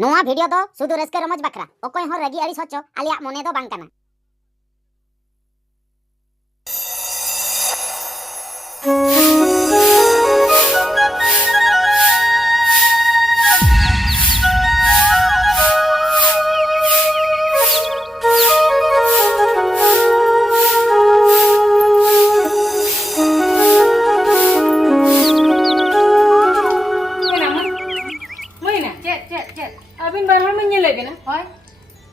नोआ वीडियो दो सुदु रस्का रमज बकरा ओकोय हो रगी अड़ी सोचो आलिया मोने दो बांग कना। Abin baru menyelek na, hoy.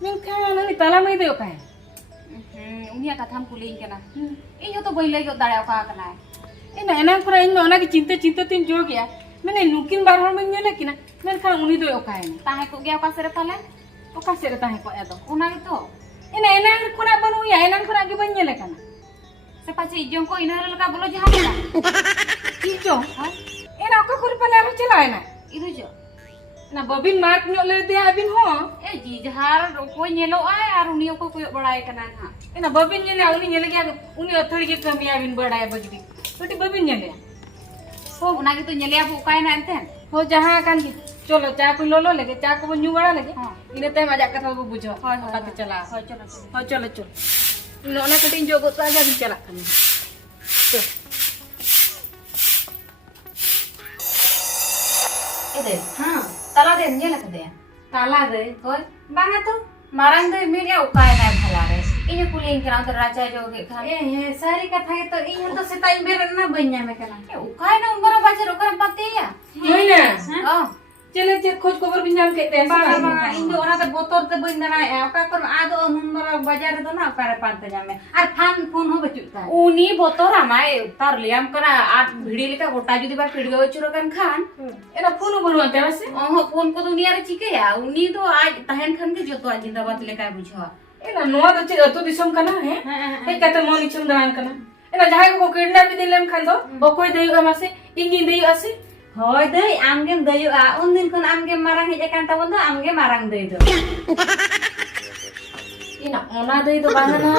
Mengkana ni tala mai deu kai. Unia katham kuling kana. Inyo to boile yo dare ka kana. Ina enak pura inyo ona ki cinta tin jo gya. Mene nukin baru menyelek na. Mengkana uni deu kai ni. Tahe ko gya ka sere pale. Oka sere tahe ko ya do. Una gitu. Ina enak pura banu ya enak pura ki menyelek kana. Sepaci ijong ko ina leka bolo jahan kana. Ijo, hoy. Ina oka kuri pale aro chelai na. Itu jo. Na babin mat nyok le dia abin ho. Ji jahar ko nyelo ay ar uni ko koyo badai kana ha. Ina babin nyele uni nyele gya uni athari ke kami abin badai bagdi. Beti babin nyele. Oh, una gitu nyele abu kai na enten. हो जहाँ कान की चलो चाय को लो लो लेके चाय को new बड़ा लगे इन्हें तय मजाक कथा को बुझो पता चला हो चलो चलो नोना कटिंग जो को आगे भी चला करने चल Ede, tala de nyele kade. ताला दे Hoy, banga to. Marang de media ukai na bhalare. Inyo kuling kana to racha jo ge khan. ये सारी कथा के तो इन तो सेता इन बेर ना बन्या में कना Ukai na umara bajar ukar pati ya. होई ना Oh. चले जे खोज खबर भी जान के ते Banga banga indo ona te botor te bain dana e oka kon ado number bajar do na okare pante jame ar phone ho bachut ta uni botor amai tar liam kana at bhidi leka gota jodi ba video churo kan khan Anna phone बनु ते वसे oh phone ko dunia re chike ya uni to aaj tahen khan ke joto aaj जिंदाबाद leka bujho एना नोआ तो चे तो दिसम कना है हे कते मोनी चुम दान कना एना जहाय को किडनैप भी दिलेम खान दो बकोय देय अमासे इंगिन देय असे hoy dei amgem dayu a undin kon amgem marang heje kan tawon do amgem marang dei do ina ona dei do bangana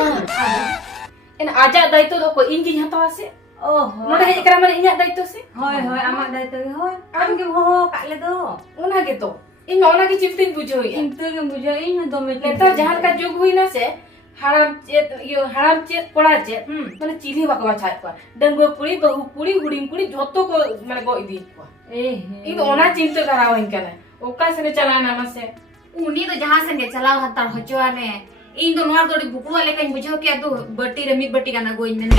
ina aja daito do ko injin hataw ase oh node hej kara mane inya daito se hoy hoy amak dai to hoy amgem ho kak le do ona ge to in ona ki chiptin bujho ya intu gem bujo in do me नेता जहां का जुग हुई ना से हाराम चेत कोड़ा चेत माने चिली बाको बाछाय को डंगो पुरी बहु पुरी हुडिंग पुरी झोतो को माने गो इदी को इन ओना चिंता कराव इनकने ओका से चलाना मसे uni to jahan se chalaw hatar hocho ane in do nor dodi buku wale kan bujho ke adu batti re mit batti kana goin men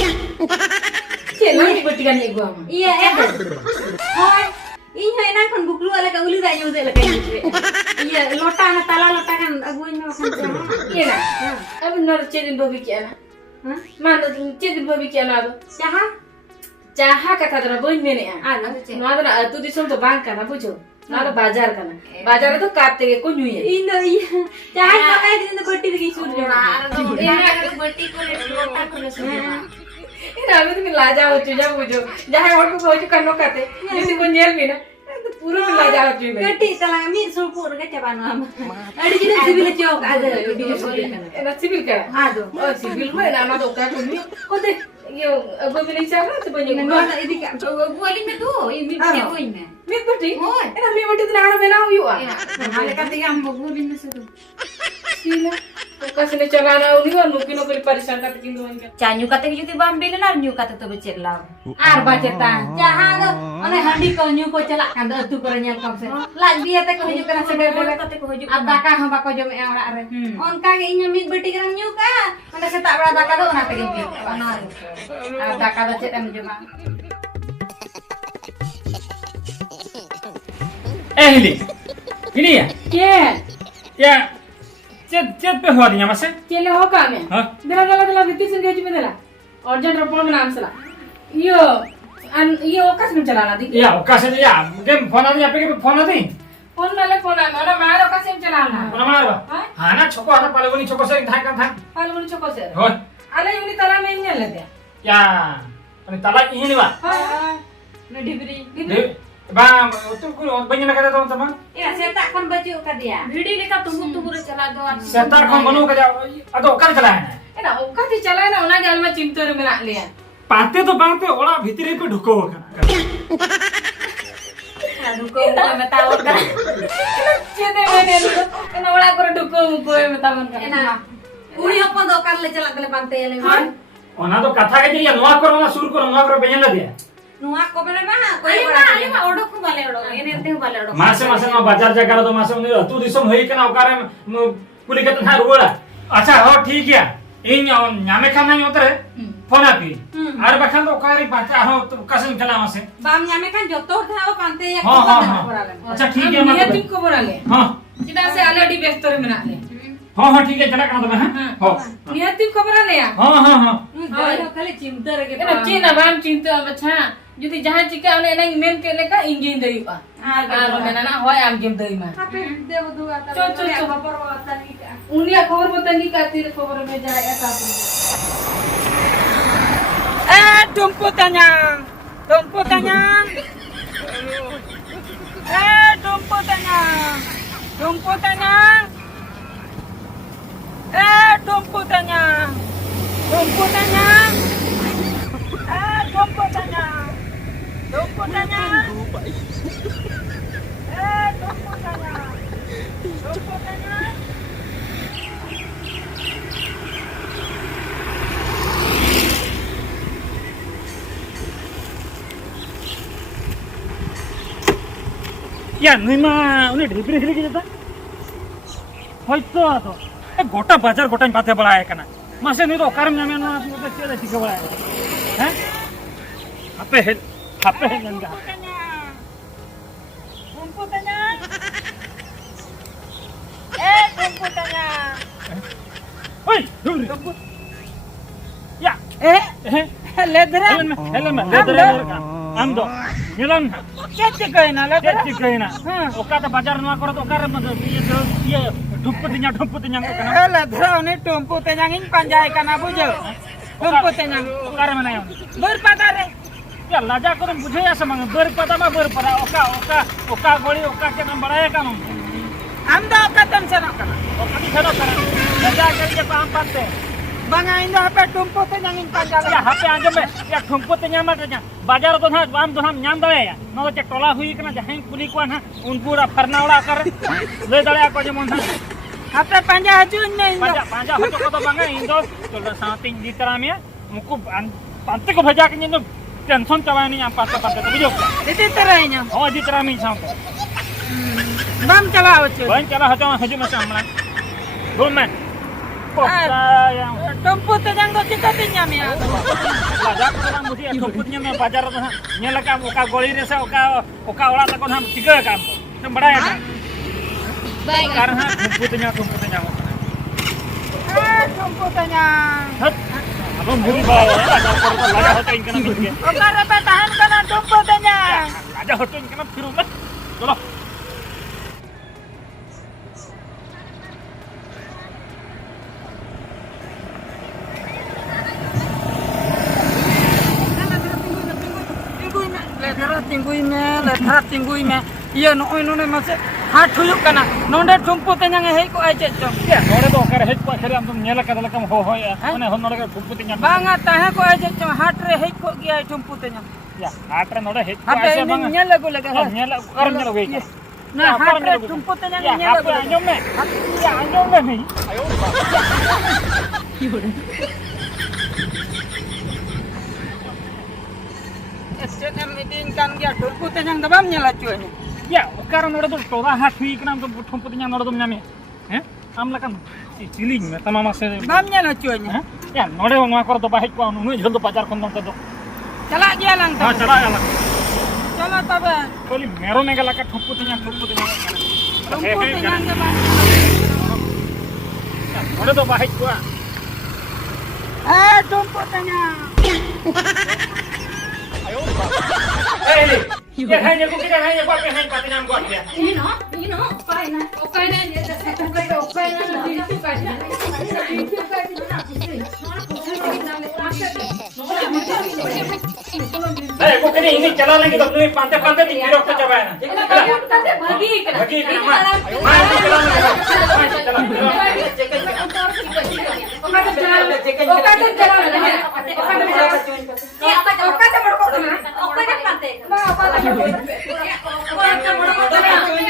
चेला की बट्टी का नहीं गो हम iya hoy in hoy na kon buklu wale ka uli da yo de la kan iya lota na tala lota kan aguin ma kan ये ना अब नर चेदिन बबी के ना मान चेदिन बबी के ना दो jaha चाहा कथा दरा बोई मेने आ anu ना दरा तू दिसम तो बांग का ना बुझो ना तो बाजार का ना बाजार तो काटते के को न्यू है in do iya jaha ka kai din batti de sur jo ina batti ko le lota ko le sur ina अभी तो लाजा हो चुजा बुझो जहां और को हो कनो काते जैसे को नेल में ना पूरा लाजा हो चुजा gati tala mi sulpur ke cabano am adi jine sibil chok ada video boleh kan Anna civil का ado ओ सिविल में ना ना तो का को न्यू ओ दे यो अब भी नहीं चाह तो बने no na idi ka boleh me do ini video ko ini मी बटी Oi. एना मी बटी तो ना बना हुई आ hale ka tiga am boleh me sudu सीना तो कसने चलाना उन्हीं और नुकी नुकी परेशान करते किन लोगन के canyu kata ke juti bam beli nar nyu kata to becek law ar baceta jahan do ane handi ko nyu ko celak kan do tu kornya kom se lak dia te ko hiju kana sebe bele kata ko hiju adaka ha bako jom e ora re on ka ge inya mit beti kan nyu ka ane seta bra adaka do na te ge ana adaka do cet am joma Hili, ini ya? के Ya, cet pe horinya masa? चले हो का में Hah? दला दला दला बिती से गेज में दला और जन रपों में नाम सला यो ये ओकस में चलाना दी Ya, okasnya ya. Game phone aja, apa ke phone aja? Phone वाले फोन है मेरा मारो ओकस में चलाना Mana mana ba? Hah? Hana choko hana palaguni choko sering thai kan thai. हाल मुनि चको से Hoi, अले युनी तला में नहीं ले दे ya. Ini talak ini ba? हां na diberi Bang, itu kulo banyak nak kata teman-teman. ya seta kan baju ka dia video ni ka tunggu tunggu re chala do Setar kon banu kaja, atau kan चलाना है. ए ना ओका ती चला ना ओना गल में चिंता रे मिला लिया पाते तो बांगते ओला भीतर पे ढुको kan. aduh ko me tahu kan चेदे ena ora kore duko muko metaban ka एना कुड़ी हपन दो कर ले चला गले पाते ले ओना तो कथा के जरिया नोआ करो ना शुरू करो नोआ करो बेजन दे नुआ को बने मा कोई बड़ा ओडो को बाले ओडो एने ते बाले ओडो मासे मासे नो बाजार जगह तो मासे उनी तू दिसम होई केना ओकारे कुली के तना रुड़ा अच्छा हो ठीक है इन न्यामे खाना नहीं उतरे फोन आपी आर बखन तो ओकारे बाचा हो तो कसम चला मासे बाम न्यामे खान जतो थाओ पाते एक हां हां को हां अच्छा ठीक है नियत टिम को बोराले हां चिदा से ऑलरेडी व्यस्त रे मना ले हां हां ठीक है चला कना तो हां हो नियत टिम को बोराले या हां हां हां जो खाली चिंता रे के ena cina bam cinta bacha judi jahan cika one ena men ke leka injin dari pa aro nana hoy am game dari ma पे दे बदु आता चो खबर आता नहीं का unia खबर बतानी खातिर खबर में जाए ऐसा Tumpu tanyang. Tumpu tanyang. Tumpu tanyang. Tumpu tanyang. Tumpu tanyang. Tumpu tanyang. Tumpu tanyang. Tumpu tanyang. Tumpu tanyang. Tumpu tanyang. या निमा उनी ढिपरी खिली के जता होइतो तो ए गोटा बाजार गोटा पाते बड़ा है कना मासे नहीं तो करम नामे ना तो चले ठीक बड़ा है हैं आपे है नंगा Tumpu tanyang. Tumpu tanyang. ओए दूर या Ledra. हेलन में लेदर आम दो मिलन Kecik kena ledra. केट कहिना ओका तो बाजार ना करो तो ओकर मतलब ये ढुपतिnya कना Ledra ini tumpu tanyang ini panjai kana bujo. Tumpu tanyang. ओकर में नहीं Berpadare. या लाजा करम बुझे या समंग बर पता मा बर पड़ा ओका गोली ओका के नाम बड़ाया का नाम Amda katam sana kana. ओका भी खेलो करा लाजा करके पाम पाते Banga inda apa tumpu tanyang ini panjai. या हापे आगे में या ठुमको ते न्याम रे बाजार तो ना आम तो हम न्याम दवे या नो चे टोला हुई कना जहां पुली को ना उन पूरा फरनावड़ा कर ले दड़या को जे मन Apa panjai hajun ni inda. Panja हो तो बंगा इंदो तो सातिंग दी तरह में मुको पांते को भेजा के नो टेंशन चवाय नहीं हम पाते पाते तो बुझो Itu terainya. हो दी तरह में साम Bam cala acu. बन चला हतो हजु में सामला दो में ओका या Tumpu tanyang tu kita tinyam ya. लाजा करम मुझे ठुपतिnya में बाजार तो नेला का ओका गोली रे से ओका ओला तक हम ठीक काम तो बड़ा है baik karena tumpunya Tumpu tanyang. Hah? Abang buru bawa ada korban laga hotain kana mitke. Oka repa tahan kana tumpu tanyang. Ada hotain kana firu mat. Chalo. Letra tinggui me. Iya noi masih hat huyuk kana. Nonde tumpu tanyang hei ko ai cecom. Ya, nore to kare het pa kare am tum nyela kadala kam ho ho ya. One hon nore ka tumpunya. Banga tahe ko ai cecom hat re hei ko gi ai tumpu tanyang. Ya, atre nore het pa Apa asa ini bang. nyala ko lega. Nyela karam nyela wei. Nah hat re tumpu tanyang Ya, nyala apa ko. anjom me? Ya, anjom me nahi. Ayo. SNM meeting kan dia tumpu tanyang dabam nyala cuanya. Ya, karena nore to toda hat hui kana tum tumpunya nore tum nyame. Heh? Amla kan ciling me tamama se. Bam nyala cuanya. Ya, nore nua kor to bahik ko nu jol to bajar kon to. Cala dia lang Ha, ta. chala ala. Cala tabe. Koli mero ne gala ka tumpunya. Tumpu tanyang dabam. Nore to bahik ko. Tumpu tanyang. Ya hanya ko kita hanya ko hanya patingan ko dia. you know okay na अरे को कने ini चला लेंगे तो तुम्हें पांते दिन hero को चबाया ना bagi kana भागी के मां मां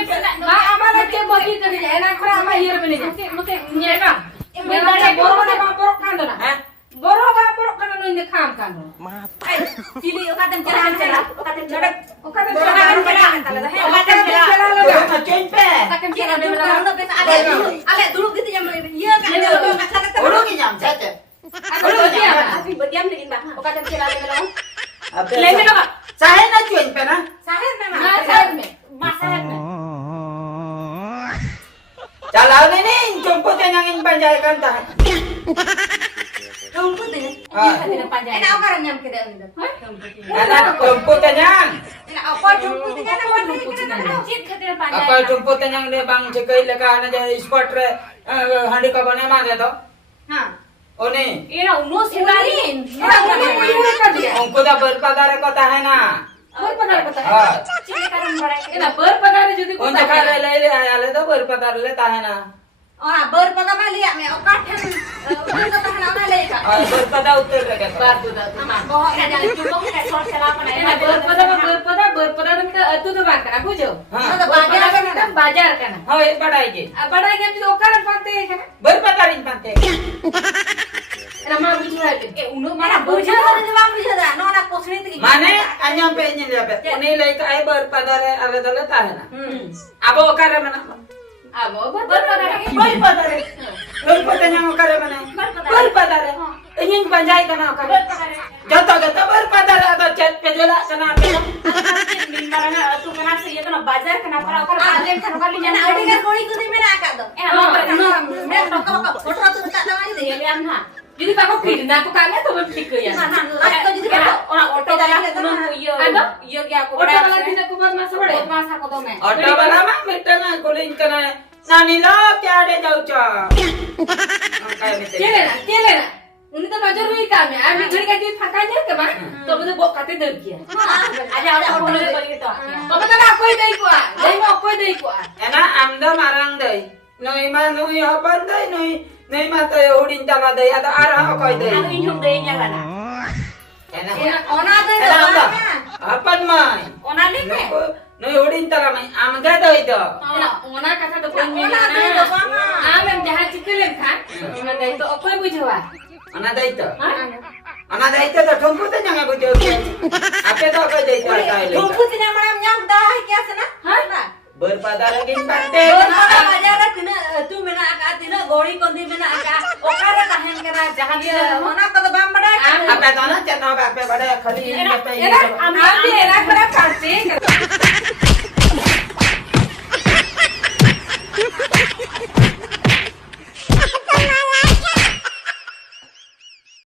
चला आम्हाला ते बघितलं di enak kora ama iya beli. Mute nyeka. Benda boro na ka porok kan na. Boro ka porok kan no inde kham kan. Cili ukatem celakan cela. Ukatem cela. Ukatem cela. Ukatem cela lo. Cuy pe. Ukatem cela de belakang tuh pesa ale dulu gitu yang iya kan ada Orang ni jam saja. Aku diam. Aku berdiam di bawah. Ukatem cela lo belakang. Apa? Leme lo. Saya nak cuy pe na. Sahen memang. Masahet me. Masahet me. Jalan ini jemput yang ingin panjaikan dah. Rumput ini. Ah. Tidak panjang. Enak orang nyam kita ini. Anak jemput yang. Enak apa rumput ini enak apa rumput ini. Cip kita panjang. Apa jemput yang dia bang cekai lekas aja spot re handi kau bana mana tu? Hah. Oh ni. Ina uno selain. Ina uno kan dia. Ongko dah berpadar kota hai na. Berpadar kata. Ah. Cip karang mereka. Ina berpadar jadi kota. Untuk kare le ayale tu berpadar le tahan na. Orang berpada balik me okatan. Berpada tahan orang lagi kan. Berpadar utur lagi. Batu dah. Nama bohong kan jangan cuma kita soal selapan aja. Ina berpadar kita tu tu bang kan aku jo. Ada Bajar kan kita bajar kan. Oh ini badai je. Bada kan itu okaran pantai kan. Berpadarin pantai. Ina mah bicara ke. Uno mana buja ada jawab buja dah. No anak posri tu. Mana anyam pe ini dia pe. Ini lagi kai berpadar ada dalam tahan na. Abo kare mana? Abo berpadar. Berpadar. Berpadar yang kare mana? Berpadar. Ingin panjai kana kare. Jatuh berpadar atau cat pejola kana pe. Karena tu kenapa sih itu nak bazar kenapa orang bazar kan orang lihat ada kan kau ikut ini nak ada. Mereka nak foto tu tak tahu aja deh lihat ha. Jadi aku pilih, aku kangen tuh berpikir ya. Aku jadi orang auto dah aku iya. Ada? Iya ke aku. Orang malah tidak kuat masa berde. Mas aku tu me. Auto bala mah mitana kulin kana. Nani lo kya ada jauh cha. Chile na. Uni तो नजर हुई काम है अभी घड़ी का चीज फका नहीं के बा तो मुझे वो खाते दे दिया Ada auto le bagi tu. अब तो ना कोई दे को नहीं वो कोई दे को Enak amda marang deh. Noi mah noi apa deh noi mah tu udin cala deh atau arah apa deh. Aku injung deh nya kan. Enak. Ona tu Enak amda. Apa mah? Ona ni me. Noi udin cala mah amda deh itu. ओना कथा तो कोई नहीं Ona tu ना tu mama. आम हम जहां चिकले था ओना दे तो कोई बुझवा Anak deh itu. हां Anak deh itu tu tumpu tu jangan bujuk. Apa tu apa deh itu kaya le. Rumput ini malam nyam dah kya sana? Ha? Berpadar lagi pantai. Berpada bazar tina tu mena agak tina gori kondi mena agak. Okara tahan kena jangan dia. Ona kau tu bambada. Apa tu na cina apa pada kali ini apa ini. एना हम भी एना करा करते